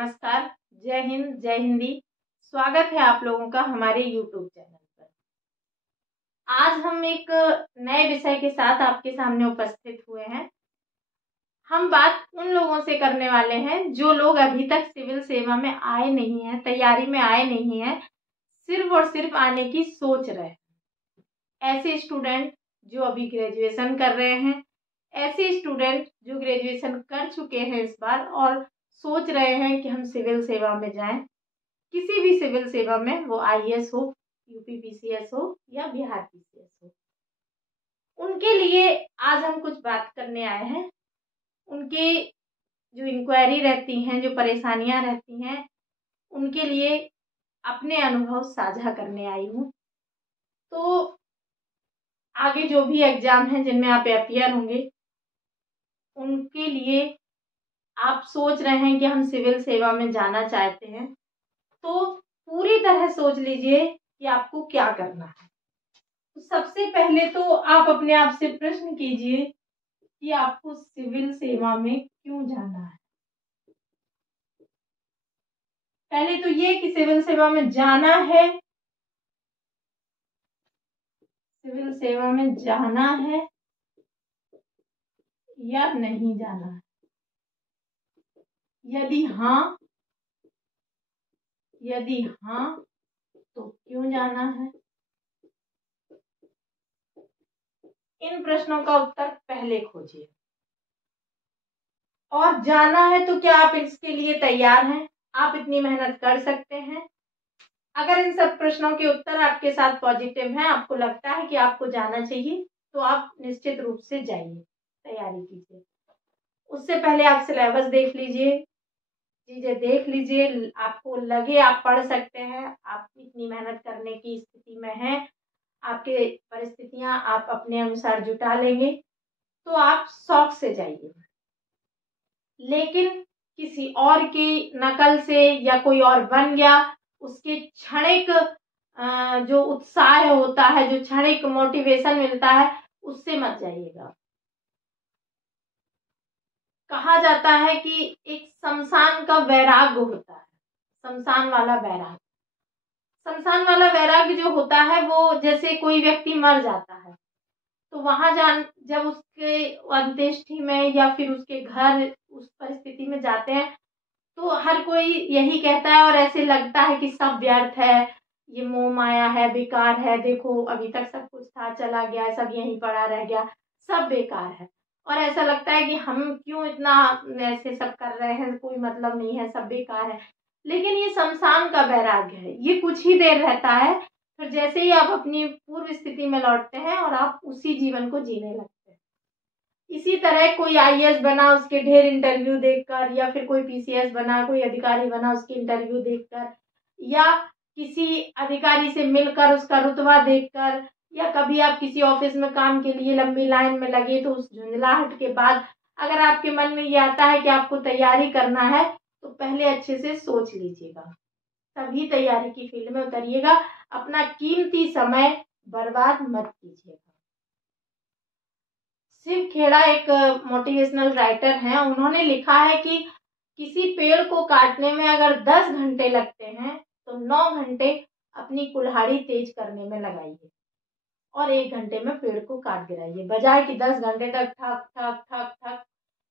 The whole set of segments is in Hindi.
नमस्कार, जय हिंद, जय हिंदी। स्वागत है आप लोगों का हमारे YouTube चैनल पर। आज हम एक नए विषय के साथ आपके सामने उपस्थित हुए हैं। हम बात उन लोगों से करने वाले हैं जो लोग अभी तक सिविल सेवा में आए नहीं हैं, तैयारी में आए नहीं हैं, सिर्फ और सिर्फ आने की सोच रहे हैं। ऐसे स्टूडेंट जो अभी ग्रेजुएशन कर रहे हैं, ऐसे स्टूडेंट जो ग्रेजुएशन कर चुके हैं इस बार और सोच रहे हैं कि हम सिविल सेवा में जाएं, किसी भी सिविल सेवा में, वो IAS हो, यूपी PCS हो या बिहार PCS हो। उनके लिए आज हम कुछ बात करने आए हैं। उनके जो इंक्वायरी रहती हैं, जो परेशानियां रहती हैं, उनके लिए अपने अनुभव साझा करने आई हूँ। तो आगे जो भी एग्जाम हैं जिनमें आप अपियर होंगे, उनके लिए आप सोच रहे हैं कि हम सिविल सेवा में जाना चाहते हैं, तो पूरी तरह सोच लीजिए कि आपको क्या करना है। तो सबसे पहले तो आप अपने आप से प्रश्न कीजिए कि आपको सिविल सेवा में क्यों जाना है। पहले तो ये कि सिविल सेवा में जाना है, सिविल सेवा में जाना है या नहीं जाना है। यदि हाँ तो क्यों जाना है। इन प्रश्नों का उत्तर पहले खोजिए। और जाना है तो क्या आप इसके लिए तैयार हैं? आप इतनी मेहनत कर सकते हैं? अगर इन सब प्रश्नों के उत्तर आपके साथ पॉजिटिव हैं, आपको लगता है कि आपको जाना चाहिए, तो आप निश्चित रूप से जाइए, तैयारी कीजिए। उससे पहले आप सिलेबस देख लीजिए, चीजें देख लीजिए। आपको लगे आप पढ़ सकते हैं, आप इतनी मेहनत करने की स्थिति में हैं, आपके परिस्थितियां आप अपने अनुसार जुटा लेंगे, तो आप शौक से जाइए। लेकिन किसी और की नकल से या कोई और बन गया, उसके क्षणिक जो उत्साह होता है, जो क्षणिक मोटिवेशन मिलता है, उससे मत जाइएगा। कहा जाता है कि एक शमशान का वैराग्य होता है, शमशान वाला वैराग्य। शमशान वाला वैराग्य जो होता है, वो जैसे कोई व्यक्ति मर जाता है तो वहां जब उसके अंत्येष्टि में या फिर उसके घर उस परिस्थिति में जाते हैं, तो हर कोई यही कहता है और ऐसे लगता है कि सब व्यर्थ है, ये मोह माया है, बेकार है, देखो अभी तक सब कुछ था, चला गया, सब यहीं पड़ा रह गया, सब बेकार है। और ऐसा लगता है कि हम क्यों इतना ऐसे सब कर रहे हैं, कोई मतलब नहीं है, सब बेकार है। लेकिन ये शमशान का वैराग्य है, ये कुछ ही देर रहता है, फिर जैसे ही आप अपनी पूर्व स्थिति में लौटते हैं और आप उसी जीवन को जीने लगते हैं। इसी तरह कोई IAS बना, उसके ढेर इंटरव्यू देखकर, या फिर कोई PCS बना, कोई अधिकारी बना, उसके इंटरव्यू देखकर, या किसी अधिकारी से मिलकर उसका रुतबा देखकर, या कभी आप किसी ऑफिस में काम के लिए लंबी लाइन में लगे, तो उस झुंझलाहट के बाद अगर आपके मन में ये आता है कि आपको तैयारी करना है, तो पहले अच्छे से सोच लीजिएगा, तभी तैयारी की फील्ड में उतरिएगा। अपना कीमती समय बर्बाद मत कीजिएगा। शिव खेड़ा एक मोटिवेशनल राइटर हैं, उन्होंने लिखा है कि किसी पेड़ को काटने में अगर 10 घंटे लगते हैं, तो 9 घंटे अपनी कुल्हाड़ी तेज करने में लगाइए और 1 घंटे में पेड़ को काट गिराइए, बजाय कि 10 घंटे तक ठक ठक ठक ठक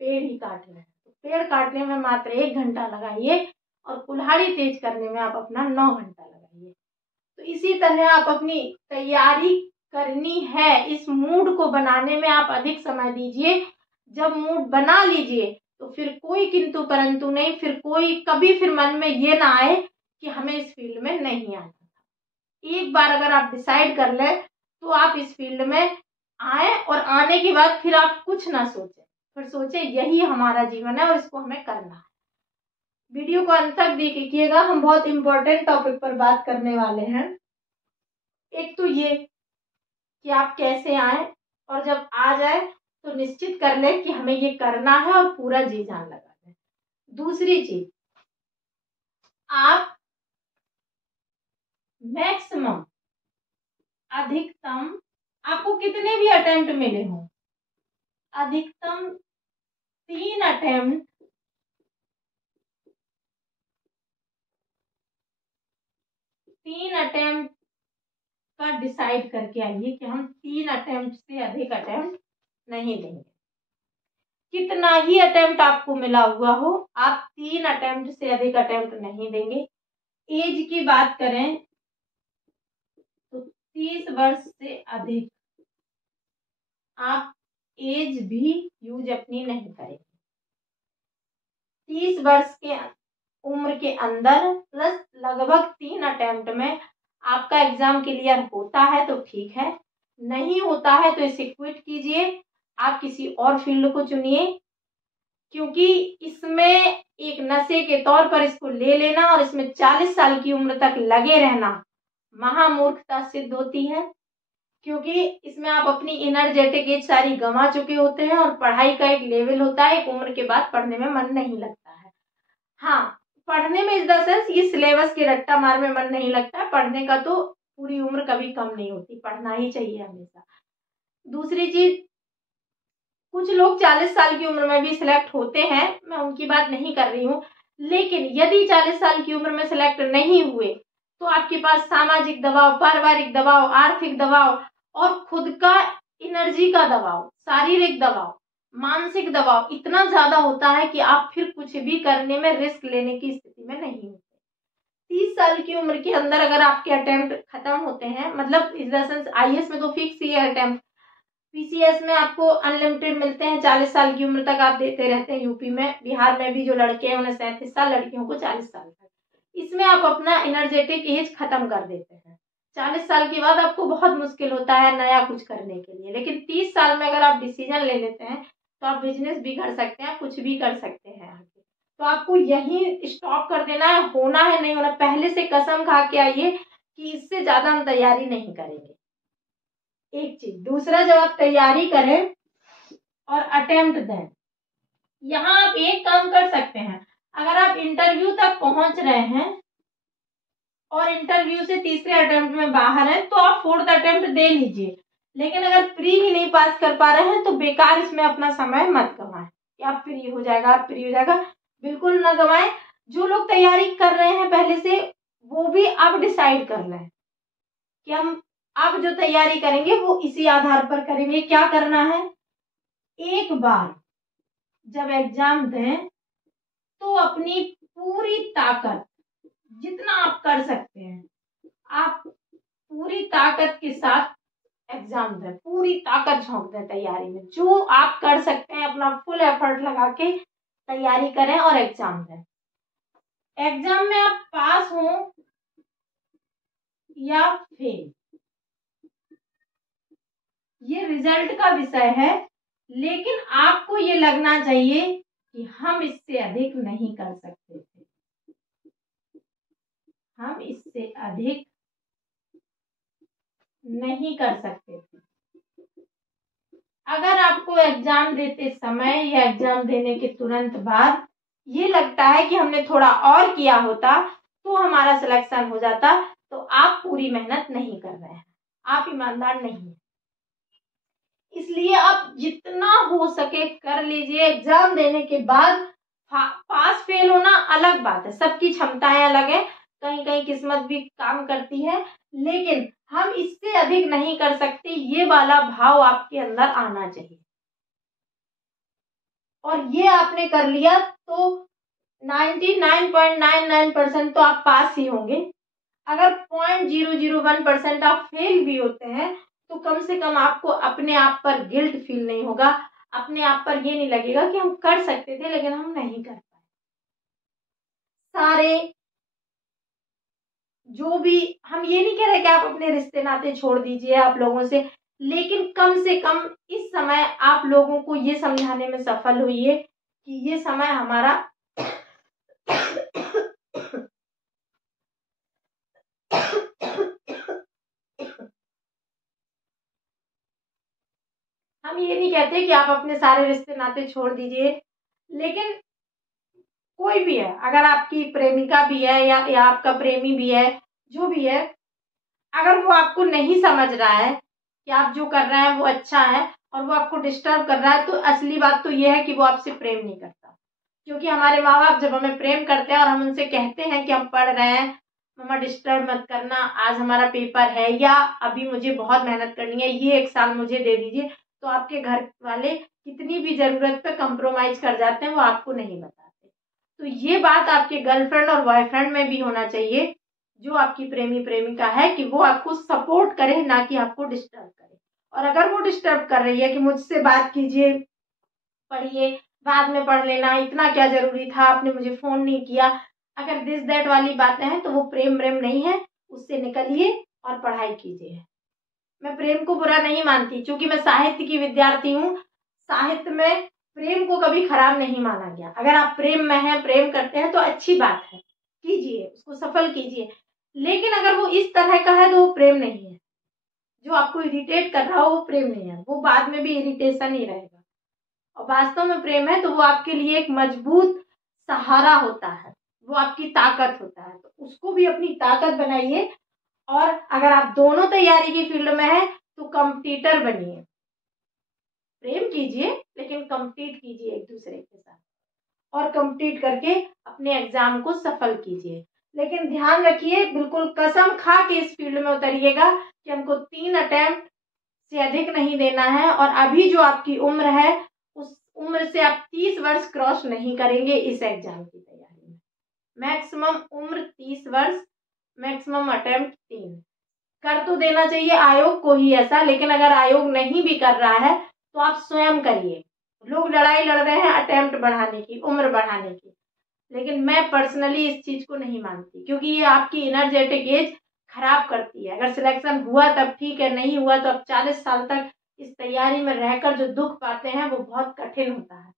पेड़ ही काट रहे हैं। तो पेड़ काटने में मात्र 1 घंटा लगाइए और कुल्हाड़ी तेज करने में आप अपना 9 घंटा लगाइए। तो इसी तरह आप अपनी तैयारी करनी है, इस मूड को बनाने में आप अधिक समय दीजिए। जब मूड बना लीजिए, तो फिर कोई किंतु परंतु नहीं, फिर कोई कभी फिर मन में ये ना आए कि हमें इस फील्ड में नहीं आना था। एक बार अगर आप डिसाइड कर लें, तो आप इस फील्ड में आए और आने के बाद फिर आप कुछ ना सोचें, फिर सोचें यही हमारा जीवन है और इसको हमें करना है। वीडियो को अंत तक देखिएगा, हम बहुत इंपॉर्टेंट टॉपिक पर बात करने वाले हैं। एक तो ये कि आप कैसे आए, और जब आ जाए तो निश्चित कर लें कि हमें ये करना है और पूरा जी जान लगा दें। दूसरी चीज, आप मैक्सिमम, अधिकतम, आपको कितने भी अटेम्प्ट मिले हों, अधिकतम 3 अटेम्प्ट 3 अटेम्प्ट का डिसाइड करके आइए कि हम 3 अटेम्प्ट से अधिक अटेम्प्ट नहीं देंगे। कितना ही अटेम्प्ट आपको मिला हुआ हो, आप 3 अटेम्प्ट से अधिक अटेम्प्ट नहीं देंगे। एज की बात करें तो 30 वर्ष से अधिक आप एज भी यूज अपनी नहीं करेंगे। 30 वर्ष के उम्र के अंदर प्लस लगभग 3 अटेम्प्ट में आपका एग्जाम क्लियर होता है तो ठीक है, नहीं होता है तो इसे क्विट कीजिए, आप किसी और फील्ड को चुनिए, क्योंकि इसमें एक नशे के तौर पर इसको ले लेना और इसमें 40 साल की उम्र तक लगे रहना महामूर्खता सिद्ध होती है, क्योंकि इसमें आप अपनी एनर्जेटिक एज सारी गंवा चुके होते हैं और पढ़ाई का एक लेवल होता है, एक उम्र के बाद पढ़ने में मन नहीं लगता है। हाँ, पढ़ने में इस द सेंस ये सिलेबस के रट्टा मार में मन नहीं लगता है, पढ़ने का तो पूरी उम्र कभी कम नहीं होती, पढ़ना ही चाहिए हमेशा। दूसरी चीज, कुछ लोग 40 साल की उम्र में भी सिलेक्ट होते हैं, मैं उनकी बात नहीं कर रही हूँ, लेकिन यदि 40 साल की उम्र में सिलेक्ट नहीं हुए तो आपके पास सामाजिक दबाव, पारिवारिक दबाव, आर्थिक दबाव और खुद का एनर्जी का दबाव, शारीरिक दबाव, मानसिक दबाव इतना ज्यादा होता है कि आप फिर कुछ भी करने में रिस्क लेने की स्थिति में नहीं होते। 30 साल की उम्र के अंदर अगर आपके अटेम्प्ट खत्म होते हैं, मतलब इस द सेंस IAS में तो फिक्स ही है अटेम्प्ट, PCS में आपको अनलिमिटेड मिलते हैं, 40 साल की उम्र तक आप देते रहते हैं। यूपी में, बिहार में भी जो लड़के हैं उन्हें 37 साल, लड़कियों को 40 साल तक। इसमें आप अपना एनर्जेटिक एज खत्म कर देते हैं। 40 साल के बाद आपको बहुत मुश्किल होता है नया कुछ करने के लिए, लेकिन 30 साल में अगर आप डिसीजन ले लेते हैं तो आप बिजनेस भी कर सकते हैं, कुछ भी कर सकते हैं आगे। तो आपको यही स्टॉप कर देना है, होना है नहीं होना, पहले से कसम खा के आइए कि इससे ज्यादा हम तैयारी नहीं करेंगे। एक चीज, दूसरा, जब आप तैयारी करें और अटेम्प्ट दें, यहाँ आप एक काम कर सकते हैं, अगर आप इंटरव्यू तक पहुंच रहे हैं और इंटरव्यू से तीसरे अटेम्प्ट में बाहर हैं तो आप 4th अटेम्प्ट दे लीजिए, लेकिन अगर प्री ही नहीं पास कर पा रहे हैं तो बेकार इसमें अपना समय मत गवाएं कि आप फ्री हो जाएगा, आप फ्री हो जाएगा, बिल्कुल ना गवाएं। जो लोग तैयारी कर रहे हैं पहले से, वो भी अब डिसाइड कर लें कि हम अब जो तैयारी करेंगे वो इसी आधार पर करेंगे। क्या करना है, एक बार जब एग्जाम दें तो अपनी पूरी ताकत, जितना आप कर सकते हैं, आप पूरी ताकत के साथ एग्जाम दें, पूरी ताकत झोंक दें तैयारी में, जो आप कर सकते हैं अपना फुल एफर्ट लगा के तैयारी करें और एग्जाम दें। एग्जाम में आप पास हो या फेल, ये रिजल्ट का विषय है, लेकिन आपको ये लगना चाहिए कि हम इससे अधिक नहीं कर सकते थे, हम इससे अधिक नहीं कर सकते थे। अगर आपको एग्जाम देते समय या एग्जाम देने के तुरंत बाद ये लगता है कि हमने थोड़ा और किया होता तो हमारा सिलेक्शन हो जाता, तो आप पूरी मेहनत नहीं कर रहे हैं, आप ईमानदार नहीं हैं। इसलिए आप जितना हो सके कर लीजिए। एग्जाम देने के बाद पास फेल होना अलग बात है, सबकी क्षमताएं अलग है, कहीं कहीं किस्मत भी काम करती है, लेकिन हम इससे अधिक नहीं कर सकते, ये वाला भाव आपके अंदर आना चाहिए। और ये आपने कर लिया तो 99.99% तो आप पास ही होंगे। अगर 0.001% आप फेल भी होते हैं तो कम से कम आपको अपने आप पर गिल्ट फील नहीं होगा, अपने आप पर ये नहीं लगेगा कि हम कर सकते थे लेकिन हम नहीं कर पाए। सारे जो भी, हम ये नहीं कह रहे कि आप अपने रिश्ते नाते छोड़ दीजिए आप लोगों से, लेकिन कम से कम इस समय आप लोगों को ये समझाने में सफल हुई कि ये समय हमारा हम ये नहीं कहते कि आप अपने सारे रिश्ते नाते छोड़ दीजिए, लेकिन कोई भी है, अगर आपकी प्रेमिका भी है या आपका प्रेमी भी है, जो भी है, अगर वो आपको नहीं समझ रहा है कि आप जो कर रहे हैं वो अच्छा है और वो आपको डिस्टर्ब कर रहा है, तो असली बात तो ये है कि वो आपसे प्रेम नहीं करता। क्योंकि हमारे माँ बाप जब हमें प्रेम करते हैं और हम उनसे कहते हैं कि हम पढ़ रहे हैं, मम्मा डिस्टर्ब मत करना, आज हमारा पेपर है या अभी मुझे बहुत मेहनत करनी है, ये 1 साल मुझे दे दीजिए, तो आपके घर वाले कितनी भी ज़रूरत पे कंप्रोमाइज़ कर जाते हैं, वो आपको नहीं बताते। तो ये बात आपके गर्लफ्रेंड और बॉयफ्रेंड में भी होना चाहिए, जो आपकी प्रेमी प्रेमिका है, कि वो आपको सपोर्ट करे, ना कि आपको डिस्टर्ब करे। और अगर वो डिस्टर्ब कर रही है कि मुझसे बात कीजिए, पढ़िए, बाद में पढ़ लेना, इतना क्या ज़रूरी था, आपने मुझे फ़ोन नहीं किया, अगर दिस दैट वाली बातें हैं तो वो प्रेम व्रेम नहीं है, उससे निकलिए और पढ़ाई कीजिए। मैं प्रेम को बुरा नहीं मानती, क्योंकि मैं साहित्य की विद्यार्थी हूँ। साहित्य में प्रेम को कभी खराब नहीं माना गया। अगर आप प्रेम में हैं, प्रेम करते हैं तो अच्छी बात है, कीजिए, उसको सफल कीजिए। लेकिन अगर वो इस तरह का है तो वो प्रेम नहीं है। जो आपको इरिटेट कर रहा हो वो प्रेम नहीं है, वो बाद में भी इरिटेशन ही रहेगा। और वास्तव में प्रेम है तो वो आपके लिए एक मजबूत सहारा होता है, वो आपकी ताकत होता है। तो उसको भी अपनी ताकत बनाइए। और अगर आप दोनों तैयारी की फील्ड में हैं तो कॉम्पिटिटर बनिए। प्रेम कीजिए लेकिन कम्पीट कीजिए एक दूसरे के साथ, और कम्पीट करके अपने एग्जाम को सफल कीजिए। लेकिन ध्यान रखिए, बिल्कुल कसम खा के इस फील्ड में उतरिएगा कि हमको 3 अटेम्प्ट से अधिक नहीं देना है। और अभी जो आपकी उम्र है, उस उम्र से आप 30 वर्ष क्रॉस नहीं करेंगे इस एग्जाम की तैयारी में। मैक्सिमम उम्र 30 वर्ष, मैक्सिमम अटेम्प्ट 3। कर तो देना चाहिए आयोग को ही ऐसा, लेकिन अगर आयोग नहीं भी कर रहा है तो आप स्वयं करिए। लोग लड़ाई लड़ रहे हैं अटेम्प्ट बढ़ाने की, उम्र बढ़ाने की, लेकिन मैं पर्सनली इस चीज को नहीं मानती, क्योंकि ये आपकी एनर्जेटिक एज खराब करती है। अगर सिलेक्शन हुआ तब ठीक है, नहीं हुआ तो अब 40 साल तक इस तैयारी में रहकर जो दुख पाते हैं वो बहुत कठिन होता है।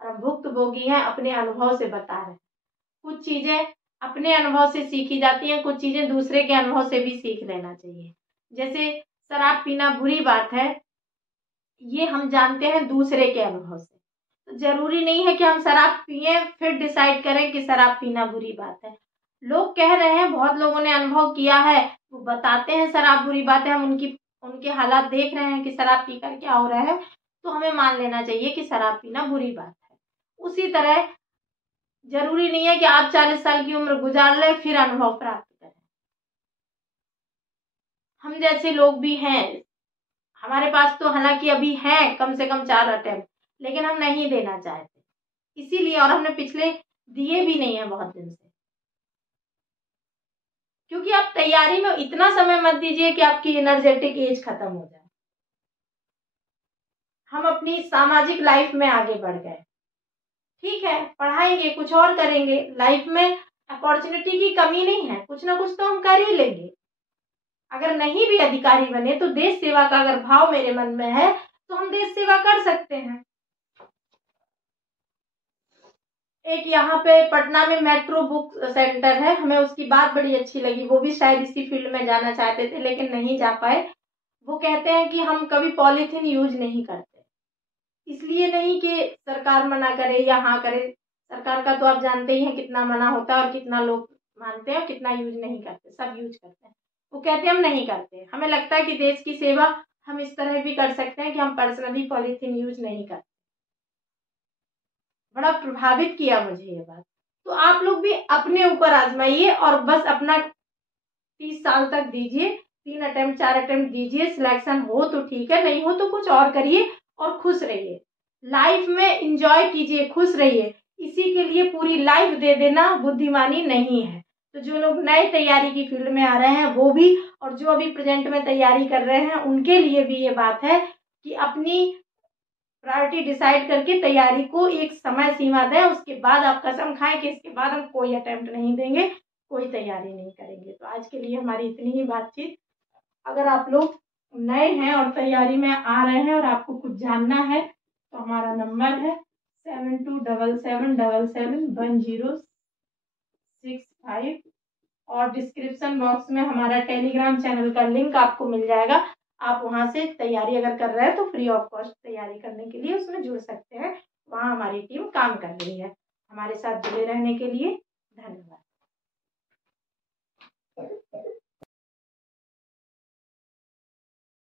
और हम भुक्तभोगी हैं, अपने अनुभव से बता रहे हैं। कुछ चीजें अपने अनुभव से सीखी जाती हैं, कुछ चीजें दूसरे के अनुभव से भी सीख लेना चाहिए। जैसे शराब पीना बुरी बात है, ये हम जानते हैं दूसरे के अनुभव से। तो जरूरी नहीं है कि हम शराब पिए फिर डिसाइड करें कि शराब पीना बुरी बात है। लोग कह रहे हैं, बहुत लोगों ने अनुभव किया है, वो बताते हैं शराब बुरी बात है, हम उनके हालात देख रहे हैं कि शराब पीकर क्या हो रहा है, तो हमें मान लेना चाहिए कि शराब पीना बुरी बात है। उसी तरह जरूरी नहीं है कि आप 40 साल की उम्र गुजार लें फिर अनुभव प्राप्त करें। हम जैसे लोग भी हैं, हमारे पास तो हालांकि अभी है कम से कम 4 अटेम्प्ट, लेकिन हम नहीं देना चाहते इसीलिए, और हमने पिछले दिए भी नहीं है बहुत दिन से। क्योंकि आप तैयारी में इतना समय मत दीजिए कि आपकी एनर्जेटिक एज खत्म हो जाए। हम अपनी सामाजिक लाइफ में आगे बढ़ गए, ठीक है, पढ़ाएंगे, कुछ और करेंगे, लाइफ में अपॉर्चुनिटी की कमी नहीं है, कुछ ना कुछ तो हम कर ही लेंगे। अगर नहीं भी अधिकारी बने तो देश सेवा का अगर भाव मेरे मन में है तो हम देश सेवा कर सकते हैं। एक यहाँ पे पटना में मेट्रो बुक सेंटर है, हमें उसकी बात बड़ी अच्छी लगी। वो भी शायद इसी फील्ड में जाना चाहते थे लेकिन नहीं जा पाए। वो कहते हैं कि हम कभी पॉलीथीन यूज नहीं करते, इसलिए नहीं कि सरकार मना करे या हाँ करे, सरकार का तो आप जानते ही हैं कितना मना होता है और कितना लोग मानते हैं और कितना यूज नहीं करते, सब यूज करते हैं। वो कहते हैं हम नहीं करते, हमें लगता है कि देश की सेवा हम इस तरह भी कर सकते हैं कि हम पर्सनली पॉलीथीन यूज नहीं करते। बड़ा प्रभावित किया मुझे ये बात। तो आप लोग भी अपने ऊपर आजमाइए और बस अपना 30 साल तक दीजिए, 3 अटेम्प्ट 4 अटेम्प्ट दीजिए, सिलेक्शन हो तो ठीक है, नहीं हो तो कुछ और करिए और खुश रहिए। लाइफ में एंजॉय कीजिए, खुश रहिए। इसी के लिए पूरी लाइफ दे देना बुद्धिमानी नहीं है। तो जो लोग नए तैयारी की फील्ड में आ रहे हैं वो भी, और जो अभी प्रेजेंट में तैयारी कर रहे हैं उनके लिए भी ये बात है कि अपनी प्रायोरिटी डिसाइड करके तैयारी को एक समय सीमा दें। उसके बाद आप कसम खाएं कि इसके बाद हम कोई अटेम्प्ट नहीं देंगे, कोई तैयारी नहीं करेंगे। तो आज के लिए हमारी इतनी ही बातचीत। अगर आप लोग नए हैं और तैयारी में आ रहे हैं और आपको कुछ जानना है तो हमारा नंबर है 7277771065, और डिस्क्रिप्शन बॉक्स में हमारा टेलीग्राम चैनल का लिंक आपको मिल जाएगा। आप वहां से तैयारी अगर कर रहे हैं तो फ्री ऑफ कॉस्ट तैयारी करने के लिए उसमें जुड़ सकते हैं। वहां हमारी टीम काम कर रही है। हमारे साथ जुड़े रहने के लिए धन्यवाद।